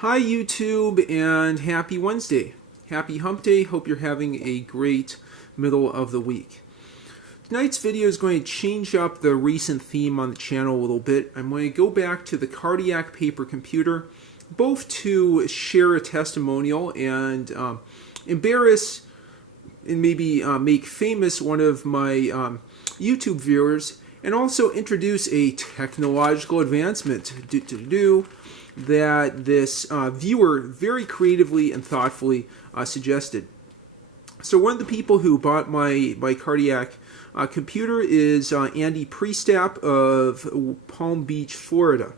Hi YouTube and happy Wednesday. Happy hump day. Hope you're having a great middle of the week. Tonight's video is going to change up the recent theme on the channel a little bit. I'm going to go back to the cardiac paper computer, both to share a testimonial and embarrass and maybe make famous one of my YouTube viewers, and also introduce a technological advancement that this viewer very creatively and thoughtfully suggested. So one of the people who bought my cardiac computer is Andy Priestap of Palm Beach, Florida.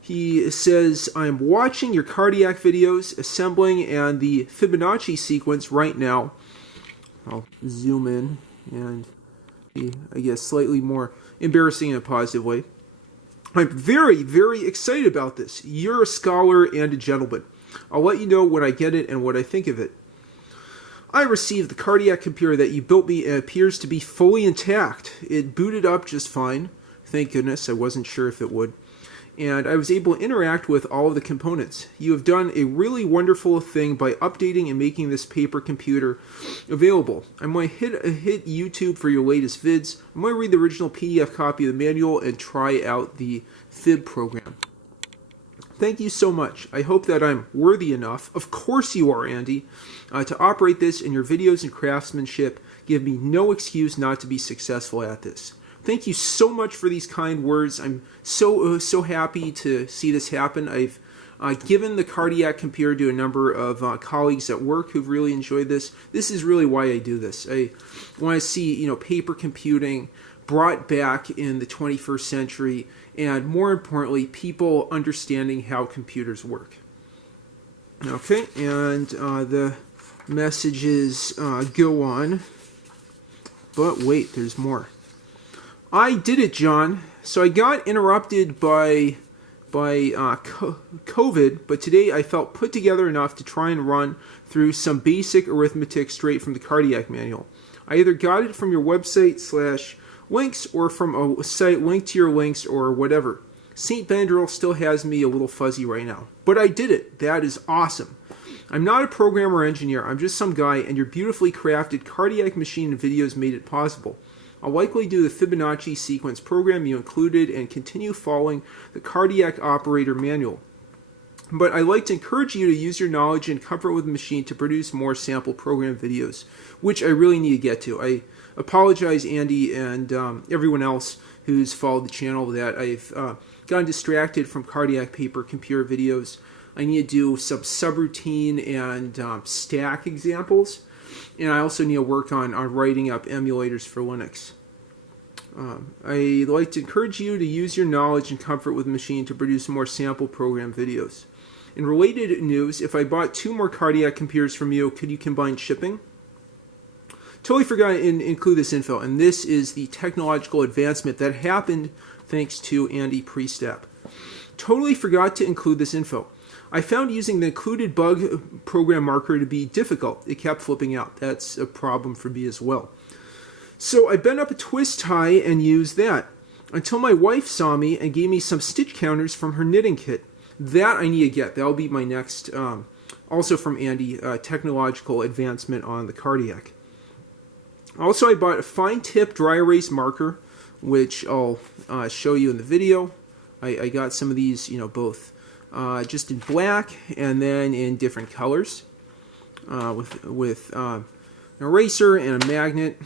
He says, "I'm watching your cardiac videos, assembling and the Fibonacci sequence right now." I'll zoom in and be, I guess, slightly more embarrassing in a positive way. "I'm very, very excited about this. You're a scholar and a gentleman. I'll let you know when I get it and what I think of it. I received the cardiac computer that you built me and it appears to be fully intact. It booted up just fine. Thank goodness, I wasn't sure if it would. And I was able to interact with all of the components. You have done a really wonderful thing by updating and making this paper computer available. I'm going to hit YouTube for your latest vids. I'm going to read the original PDF copy of the manual and try out the Fib program. Thank you so much. I hope that I'm worthy enough, of course you are, Andy, to operate this, and your videos and craftsmanship give me no excuse not to be successful at this. Thank you so much for these kind words. I'm so happy to see this happen. I've given the cardiac computer to a number of colleagues at work who've really enjoyed this. This is really why I do this. I want to see paper computing brought back in the 21st century, and more importantly, people understanding how computers work. Okay, and the messages go on, but wait, there's more. "I did it, John. So I got interrupted by COVID, but today I felt put together enough to try and run through some basic arithmetic straight from the cardiac manual. I either got it from your website /links or from a site linked to your links or whatever. St. Benadryl still has me a little fuzzy right now. But I did it. That is awesome. I'm not a programmer or engineer. I'm just some guy, and your beautifully crafted cardiac machine and videos made it possible. I'll likely do the Fibonacci sequence program you included and continue following the cardiac operator manual. But I'd like to encourage you to use your knowledge and comfort with the machine to produce more sample program videos," which I really need to get to. I apologize, Andy, and everyone else who's followed the channel, that I've gotten distracted from cardiac paper computer videos. I need to do some subroutine and stack examples. And I also need to work on writing up emulators for Linux. I'd like to encourage you to use your knowledge and comfort with the machine to produce more sample program videos. In related news, if I bought 2 more cardiac computers from you, could you combine shipping? Totally forgot to include this info, and this is the technological advancement that happened thanks to Andy Priestap. Totally forgot to include this info. I found using the included bug program marker to be difficult. It kept flipping out. That's a problem for me as well. So I bent up a twist tie and used that until my wife saw me and gave me some stitch counters from her knitting kit. That I need to get. That'll be my next, also from Andy, technological advancement on the cardiac. Also, I bought a fine tip dry erase marker, which I'll show you in the video. I got some of these, both just in black and then in different colors, with an eraser and a magnet.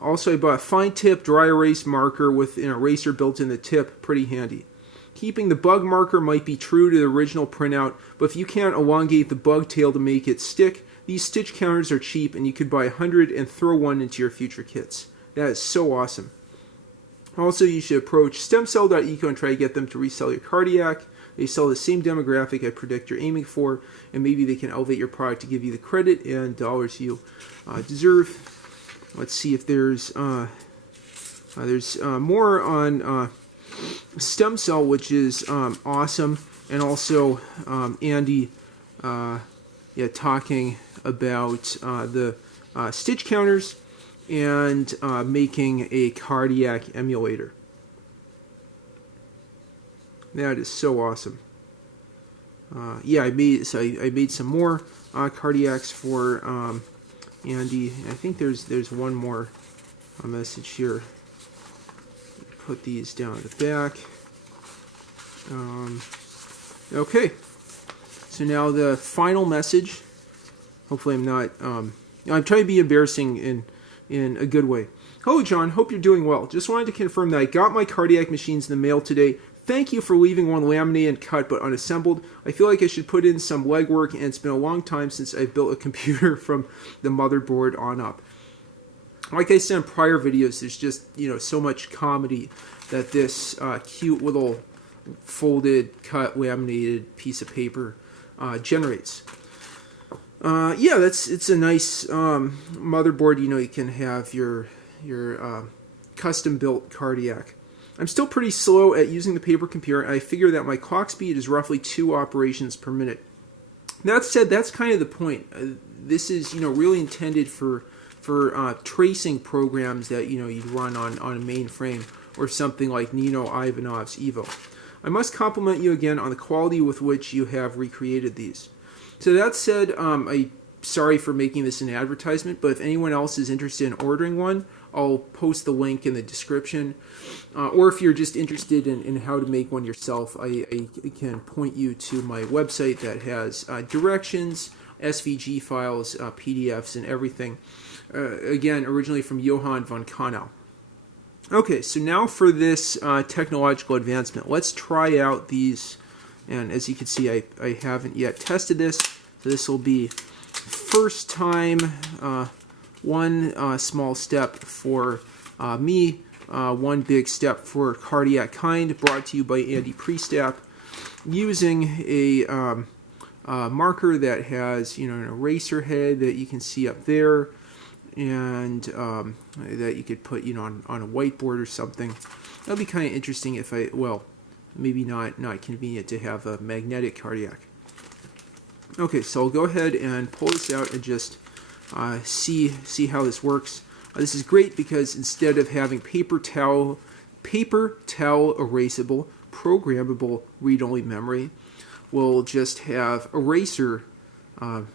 Also, I bought a fine tip dry erase marker with an eraser built in the tip. Pretty handy. Keeping the bug marker might be true to the original printout, but if you can't elongate the bug tail to make it stick, these stitch counters are cheap, and you could buy 100 and throw one into your future kits. That is so awesome. Also, you should approach stemcell.eco and try to get them to resell your cardiac. They sell the same demographic I predict you're aiming for, and maybe they can elevate your product to give you the credit and dollars you deserve. Let's see if there's more on stem cell, which is awesome, and also Andy talking about the stitch counters and making a cardiac emulator. That is so awesome. Yeah, I made some more cardiacs for Andy. I think there's one more message here. Put these down at the back. Okay. So now the final message. Hopefully I'm not. I'm trying to be embarrassing in a good way. Hello, John. Hope you're doing well. Just wanted to confirm that I got my cardiac machines in the mail today. Thank you for leaving one laminated and cut but unassembled. I feel like I should put in some legwork, and it's been a long time since I built a computer from the motherboard on up. Like I said in prior videos, there's just so much comedy that this cute little folded, cut, laminated piece of paper generates. Yeah, it's a nice motherboard. You can have your custom built cardiac. I'm still pretty slow at using the paper computer. I figure that my clock speed is roughly 2 operations per minute. That said, that's kind of the point. This is really intended for tracing programs that you'd run on a mainframe or something like Nino Ivanov's Evo. I must compliment you again on the quality with which you have recreated these. So that said, I'm sorry for making this an advertisement, but if anyone else is interested in ordering one, I'll post the link in the description. Or if you're just interested in how to make one yourself, I can point you to my website that has directions, SVG files, PDFs, and everything. Again, originally from Johann von Kanau. Okay, so now for this technological advancement. Let's try out these. And as you can see, I haven't yet tested this. So this will be first time, one small step for me, one big step for Cardiac Kind, brought to you by Andy Priestap, using a marker that has an eraser head that you can see up there, and that you could put on a whiteboard or something. That'd be kind of interesting if maybe not convenient to have a magnetic cardiac. Okay, so I'll go ahead and pull this out and just see how this works. This is great because instead of having paper towel erasable, programmable read-only memory, we'll just have eraser. Oh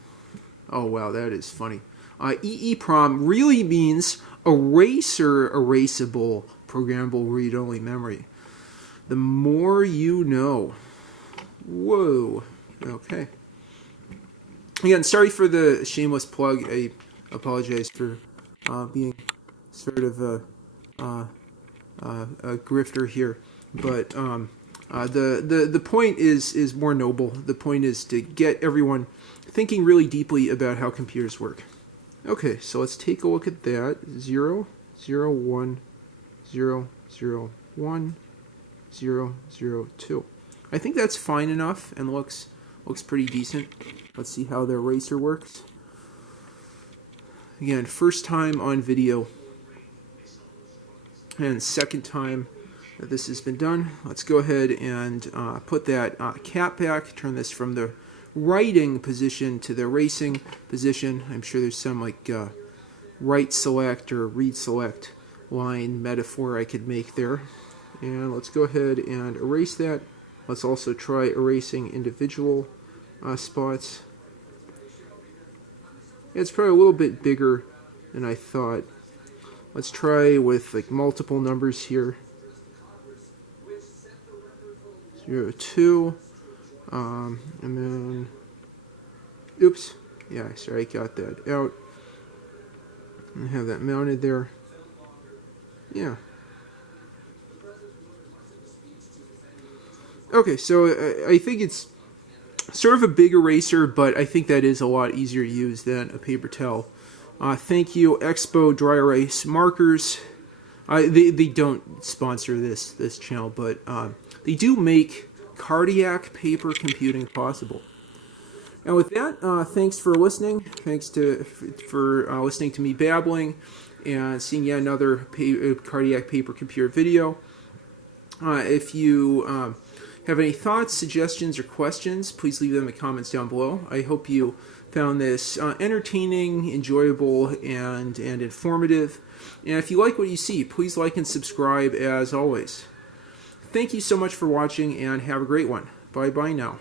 wow, that is funny. EEPROM really means eraser erasable programmable read-only memory. The more you know. Whoa. Okay. Again, sorry for the shameless plug. I apologize for being sort of a grifter here, but the point is more noble. The point is to get everyone thinking really deeply about how computers work. Okay, so let's take a look at that. 0, 0, 1, 0, 0, 1, 0, 0, 2. I think that's fine enough and looks pretty decent. Let's see how the eraser works. Again, first time on video and second time that this has been done. Let's go ahead and put that cap back, turn this from the writing position to the erasing position. I'm sure there's some write select or read select line metaphor I could make there. And let's go ahead and erase that. Let's also try erasing individual spots. It's probably a little bit bigger than I thought. Let's try with multiple numbers here. 0, 2, and then, oops, yeah, sorry, I got that out. And have that mounted there. Yeah. Okay, so I think it's sort of a big eraser, but I think that is a lot easier to use than a paper towel. Thank you, Expo Dry Erase Markers. They don't sponsor this channel, but they do make cardiac paper computing possible. And with that, thanks for listening. Thanks for listening to me babbling and seeing yet another cardiac paper computer video. If you have any thoughts, suggestions, or questions, please leave them in the comments down below. I hope you found this entertaining, enjoyable, and informative. And if you like what you see, please like and subscribe as always. thank you so much for watching, and have a great one. Bye-bye now.